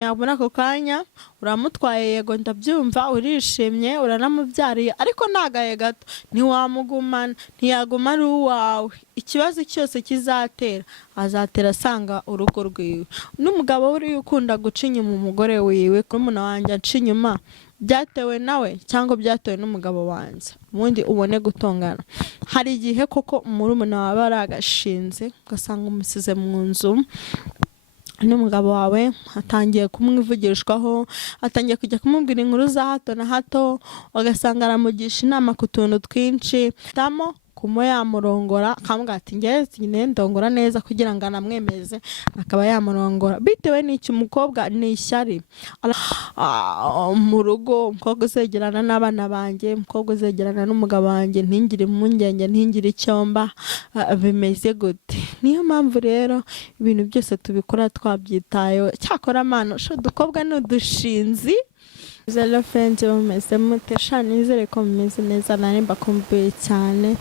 yabona ako kanya uramutwaye yego ndabyumva urishimye uranamubyariye ariko ntagaye gato ntiwamugumana ntiyaguma ari uwawe ikibazo cyose kizatera azatera asanga urugo rwiwe n'umugabo uri ukunda guca inyuma umugore wiwe murumuna wanjye aca inyuma byatewe nawe cyangwa byatewe n'umugabo wanjye ubundi ubone gutongana hari igihe koko murumuna wawe ari agashinze ugasanga umusize mu nzu n'umugabo wawe atangiye kumwivugishwaho atangiye kujya kumubwira inkuru za hato na hato ugasanga aramugisha inama ku tuntu twinshi tamo kumo yamurongora akamubwira ati njye ndongora neza kugira ngo anamwemeze akaba yamurongora bitewe n'iki umukobwa ni ishyari mu rugo umukobwa uzegerana n'abana banjye umukobwa uzegerana n'umugabo wanjye ntingire impungenge ntingire icyomba bimeze gute niyo mpamvu rero ibintu byose tubikora twabyitayeho cyakora amano dukobwa n'udushinzi Zero friends bameze mutesha nizere ko mumeze neza nari mbakumbuye cyane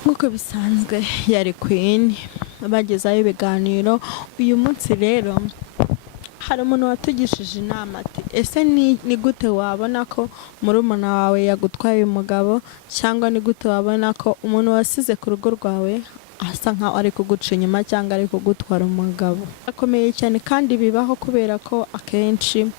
nkuko bisanzwe yari Queen bagezayo ibiganiro uyu munsi rero hari umuntu watugishije inama ati ese ni gute wabona ko murumuna wawe yagutwaye umugabo cyangwa ni gute wabona ko umuntu wasize ku rugo rwawe asa nkaho ari kuguca inyuma cyangwa ari kugutwara umugabo akomeye cyane kandi bibaho kubera ko akenshi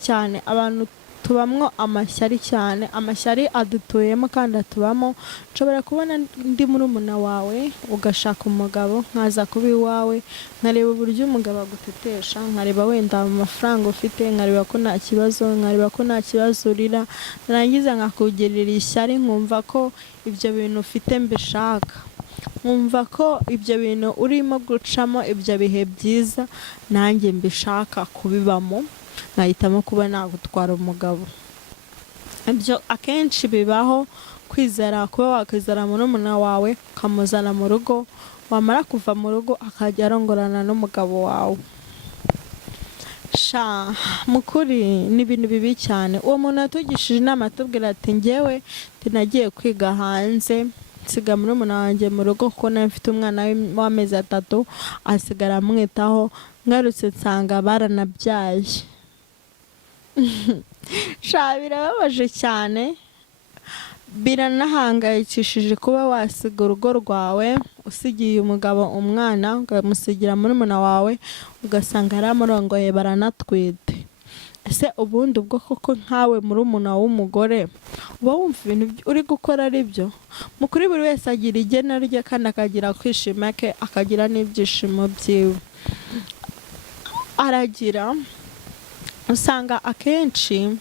cyane abantu tubamwo amashyari cyane amashyari adutuyemo kandi atubamo nshobora kubona ndi murumuna wawe ugashaka umugabo nkaza kuba iwawe nkareba uburyo umugabo agutetesha nkareba wenda amafaranga ufite nkareba ko nta kibazo nkareba ko nta kibazo urira narangiza nkakugirira ishyari nkumva ko ibyo bintu ufite mbishaka nkumva ko ibyo bintu urimo gucamo ibyo bihe byiza nanjye mbishaka kubibamo nkahitamo kuba nagutwara umugabo ibyo akenshi bibaho kuba wakwizera murumuna wawe ukamuzana mu rugo wamara kuva mu rugo akajya arongorana n'umugabo wawe mukuri ni ibintu bibi cyane uwo muntu yatugishije inama atubwira ati njyewe nagiye kwiga hanze nsiga murumuna wanjye mu rugo kuko nawe mfite umwana w'amezi 3 asigara amwitaho ngarutse nsanga baranabyaye birababaje cyane biranahangayikishije kuba wasiga urugo rwawe usigiye umugabo umwana ukamusigira murumuna wawe ugasanga aramurongoye baranatwite ese ubundi ubwo koko nkawe murumuna w'umugore uba wumva ibintu uri gukora ari byo mukuri buri wese agira igena rye kandi akagira kwishima ke akagira n'ibyishimo byiwe aragira usanga akenshi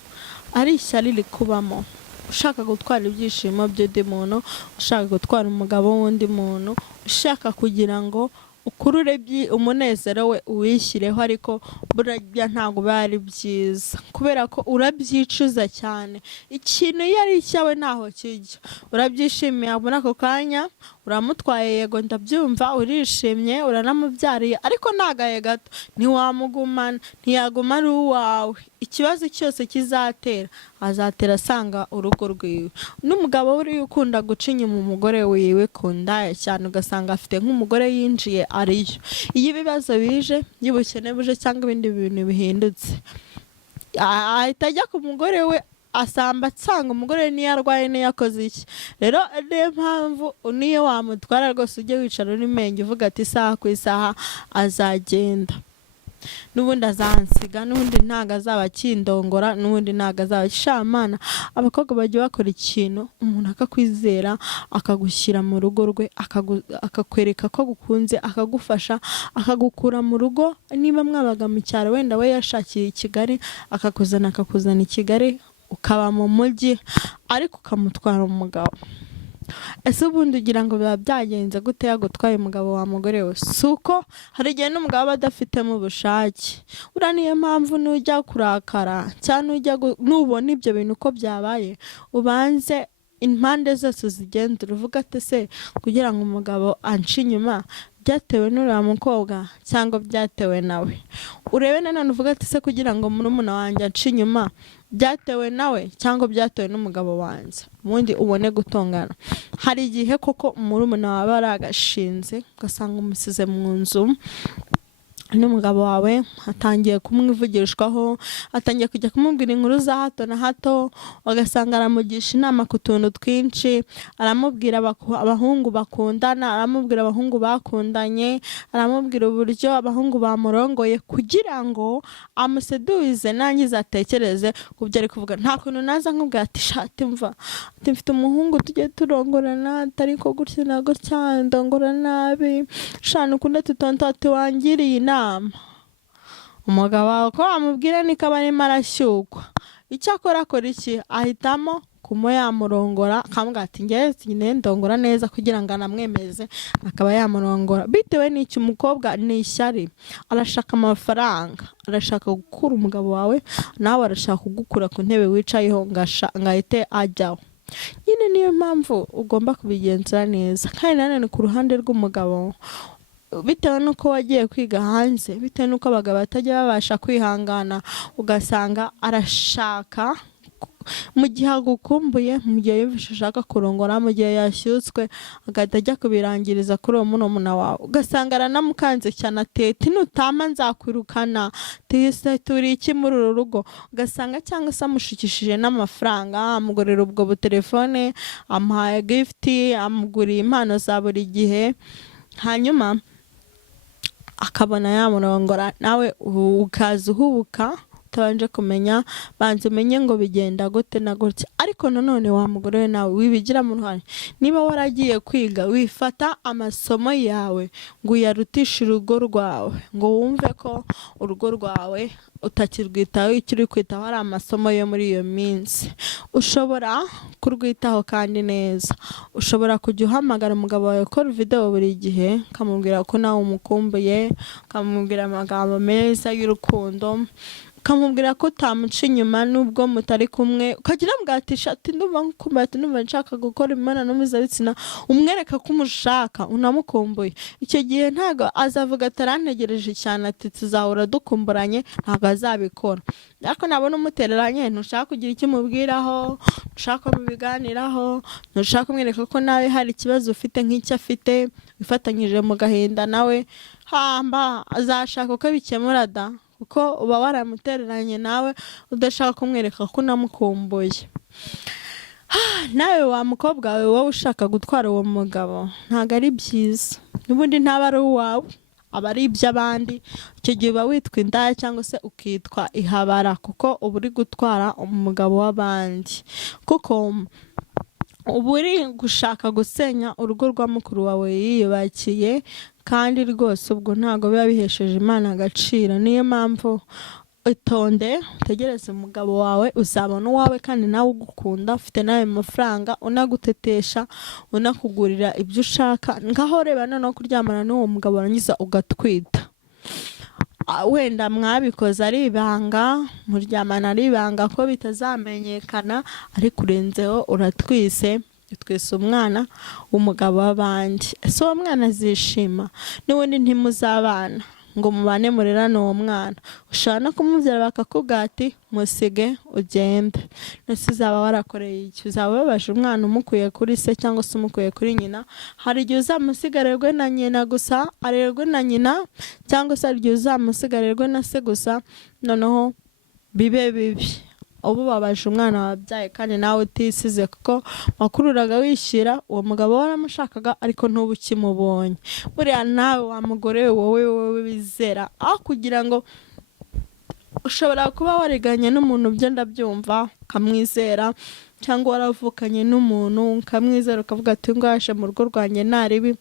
ari ishyari rikubamo ushaka gutwara ibyishimo by'undi muntu ushaka gutwara umugabo w'undi muntu ushaka kugira ngo ukurure umunezero we uwishyireho ariko burya ntabwo bari byiza kubera ko urabyicuza cyane ikintu iyo ari icyawe ntaho kijya urabyishimiye abona ako kanya uramutwaye yego ndabyumva urishimye uranamubyariye ariko ntagaye gato ntiwamugumana ntiyaguma ari uwawe ikibazo cyose kizatera azatera asanga urugo rwiwe n'umugabo uri ukunda guca inyuma umugore wiwe kundaya cyane ugasanga afite nk'umugore yinjiye ariyo iyo ibibazo bije y'ubukene buje cyangwa ibindi bintu bihindutse ahita ajya ku mugore we asanga umugore niyo arwaye niyo yakoze iki rero niyo mpamvu niyo wamutwara rwose ujye wicara urimenge uvuga ati isaha ku isaha azagenda n'ubundi azansiga n'ubundi ntago azaba akindongora n'ubundi ntago azaba shamana abakobwa bagiye bakora ikintu umuntu akakwizera akagushyira mu rugo rwe akakwereka ko agukunze akagufasha akagukura mu rugo niba mwabaga mu cyaro wenda we yashakiye i Kigali akakuzana i Kigali ukaba mu mujyi ariko ukamutwara umugabo ese ubundi ugira ngo biba byagenze gute yagutwaye umugabo wa mugore we suko hari igihe n'umugabo aba adafitemo ubushake uriya niyo mpamvu nujya kurakara cyangwa nubona ibyo bintu uko byabaye ubanze impande zose zigenda uvuga ati se kugira ngo umugabo anci inyuma byatewe n'uriya mukobwa cyangwa byatewe nawe urebe nanone uvuga ati se kugira ngo murumuna wanjye anci inyuma byatewe nawe cyangwa byatewe n'umugabo wanjye ubundi ubone gutongana hari igihe koko murumuna wawe ari agashinze ugasanga umusize mu nzu n'umugabo wawe atangiye kumwivugishwaho, atangiye kujya kumubwira inkuru za hato na hato, ugasanga aramugisha inama ku tuntu twinshi, aramubwira abahungu bakundana, aramubwira abahungu bakundanye, aramubwira uburyo abahungu bamurongoye kugira ngo amuseduize nangize atekereze ku byo ari kuvuga. Nta kuntu naza nkubwira ati shati mva ati mfite umuhungu tujye turongorana ariko gutya na gutya ndongora nabi shana ukunda tutonto ati wangiriye inama. Umugabo wawe ko wamubwira niko aba arimo arashyukwa. Icyo akora iki? Ahitamo kumuyamurongora akamubwira ati njye ndongora neza kugira ngo anamwemeze akaba yamurongora. Bitewe n'icyo umukobwa ni ishyari, arashaka amafaranga, arashaka gukura umugabo wawe, nawe arashaka kugukura ku ntebe wicayeho ngahite ajyaho. Nyine niyo mpamvu ugomba kubigenzura neza. Kandi nanone ku ruhande rw'umugabo, bitewe n'uko wagiye kwiga hanze, bitewe n'uko abagabo batajya babasha kwihangana, ugasanga arashaka mu gihe agukumbuye, mu gihe yumvise ushaka kurongora, mu gihe yashyutswe agahita ajya kubirangiriza kuri uwo murumuna wawe, ugasanga aranamukanze cyane ati nutama nzakwirukana, turi iki muri uru rugo. Ugasanga cyangwa se amushikishije n'amafaranga, amugurira ubwo butelefone, amuhaye gifti, amuguriye impano za buri gihe, hanyuma akabona yamurongora, nawe ukaza uhubuka utabanje kumenya, banza umenye ngo bigenda gute na gutya. Ariko nanone wa mugore we nawe wibigira mu ruhare. Niba waragiye kwiga, wifata amasomo yawe ngo uyarutishe urugo rwawe, ngo wumve ko urugo rwawe utakirwitaho, icyo uri kwitaho ari amasomo yo muri iyo minsi. Ushobora kurwitaho kandi neza. Ushobora kujya uhamagara umugabo wawe ukora video buri gihe, ukamubwira ko nawe umukumbuye, ukamubwira amagambo meza y'urukundo, ukamubwira ko utamuca inyuma nubwo mutari kumwe, ukagira mbwatisha ati ndumva nkukumbuye, ati ndumva nshaka gukora imibonano mpuzabitsina, umwereka ko umushaka, unamukumbuye. Icyo gihe ntago azavuga atarantegereje cyane ati tuzahora dukumburanye, ntago azabikora. Ariko nabona umutereranye, ntushaka kugira icyo umubwiraho, ntushaka mubiganiraho, ntushaka kumwereka ko nawe hari ikibazo ufite nk'icyo afite, wifatanyije mu gahinda nawe, hamba azashaka uko bikemura da, kuko uba waramutereranye nawe udashaka kumwereka ko unamukumbuye. Nawe wa mukobwa wawe wowe ushaka gutwara uwo mugabo, ntago ari byiza. N'ubundi ntaba ari uwawe, aba ari iby'abandi. Icyo gihe uba witwa indaya cyangwa se ukitwa ihabara, kuko uba uri gutwara umugabo w'abandi, kuko uba uri gushaka gusenya urugo rwa mukuru wawe yiyubakiye, kandi rwose ubwo ntago biba bihesheje Imana agaciro. Niyo mpamvu itonde, utegereze umugabo wawe, uzabona uwawe kandi nawe ugukunda, ufite nawe amafaranga, unagutetesha, unakugurira ibyo ushaka. Ngaho reba noneho kuryamana n'uwo mugabo warangiza ugatwita. Wenda mwabikoze ari ibanga, muryamana ari ibanga ko bitazamenyekana, ariko urenzeho uratwise, utwise umwana w'umugabo w'abandi. Ese uwo mwana azishima? N'ubundi ntimuzabana ngo mubane murerane uwo mwana. Ushobora no kumubyara bakakubwira ati musige ugende. Nese uzaba warakoreye iki? Uzaba wabaje umwana umukuye kuri se cyangwa se umukuye kuri nyina? Hari igihe uzamusigarerwe na nyina gusa, arerwe na nyina, cyangwa se hari igihe uzamusigarerwe na se gusa, noneho bibe bibi. Ubu babaje umwana wabyaye kandi nawe utisize, kuko wakururaga wishyira uwo mugabo waramushakaga ariko ntubu ukimubonye. Buriya nawe wa mugore wowe wizera, aho kugira ngo, ushobora kuba wariganye n'umuntu byo ndabyumva ukamwizera, cyangwa waravukanye n'umuntu ukamwizera ukavuga ati ngaje mu rugo rwanjye naribi,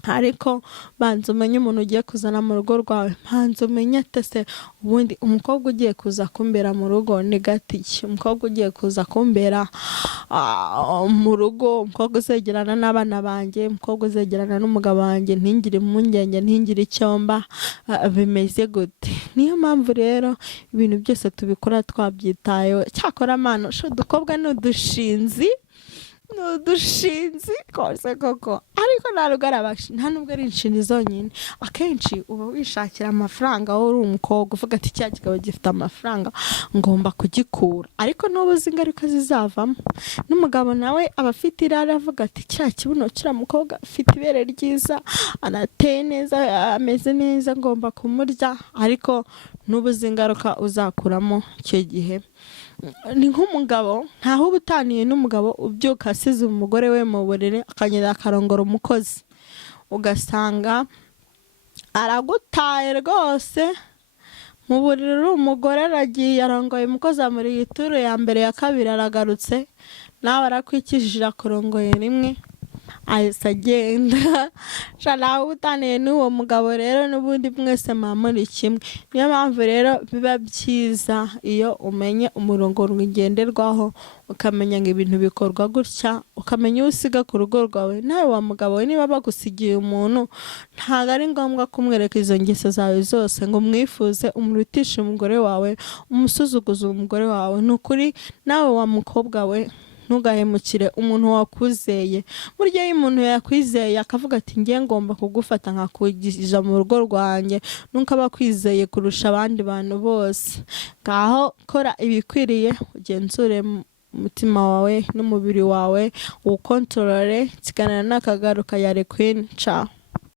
ariko banza umenye umuntu ugiye kuzana mu rugo rwawe. Banza umenye atese ubundi umukobwa ugiye kuza kumbera mu rugo ni gatiki, umukobwa ugiye kuza kumbera mu rugo, umukobwa uzegerana n'abana banjye, umukobwa uzegerana n'umugabo wanjye, ntingire impungenge, ntingire icyomba, bimeze gute? Niyo mpamvu rero ibintu byose tubikora twabyitayeho. Cyakora mana, dukobwa n'udushinzi, n'udushinzi kose koko, ariko nta nubwo ari inshinzi zonyine. Akenshi uba wishakira amafaranga, wowe uri umukobwa uvuga ati cya kigabo gifite amafaranga ngomba kugikura, ariko n'ubu uzi ingaruka zizavamo. N'umugabo nawe aba afite irari avuga ati cya kibuno kiriya mukobwa afite ibere ryiza, anateye neza, ameze neza, ngomba kumurya, ariko n'ubu uzi ingaruka uzakuramo icyo gihe. Ni nk'umugabo ntaho uba utaniye n'umugabo ubyuka asize umugore we mu buriri akagenda akarongora umukozi, ugasanga aragutaye rwose mu buriri, uri umugore aragiye arongoye umukozi amuriye ituro ya mbere ya kabiri aragarutse, nawe arakwikijije akurongoye rimwe ahise agenda. Nawe utaniye n'uwo mugabo rero n'ubundi mwese muri kimwe. Niyo mpamvu rero biba byiza iyo umenye umurongo ngenderwaho, ukamenya ngo ibintu bikorwa gutya, ukamenya uwo usiga ku rugo rwawe. Nawe wa mugabo we niba bagusigiye umuntu, ntabwo ari ngombwa kumwereka izo ngeso zawe zose ngo umwifuze, umurutishe umugore wawe, umusuzuguze umugore wawe. Ni ukuri nawe wa mukobwa we ntugahemukire umuntu wakuzeye. Burya iyo umuntu yakwizeye akavuga ati ngiye ngomba kugufata nkakugeza mu rugo rwanjye, nuko aba akwizeye kurusha abandi bantu bose. Ngaho kora ibikwiriye, ugenzure umutima wawe n'umubiri wawe, uwukontorore. Kiganira n'akagaruka ya Queen. Ciao.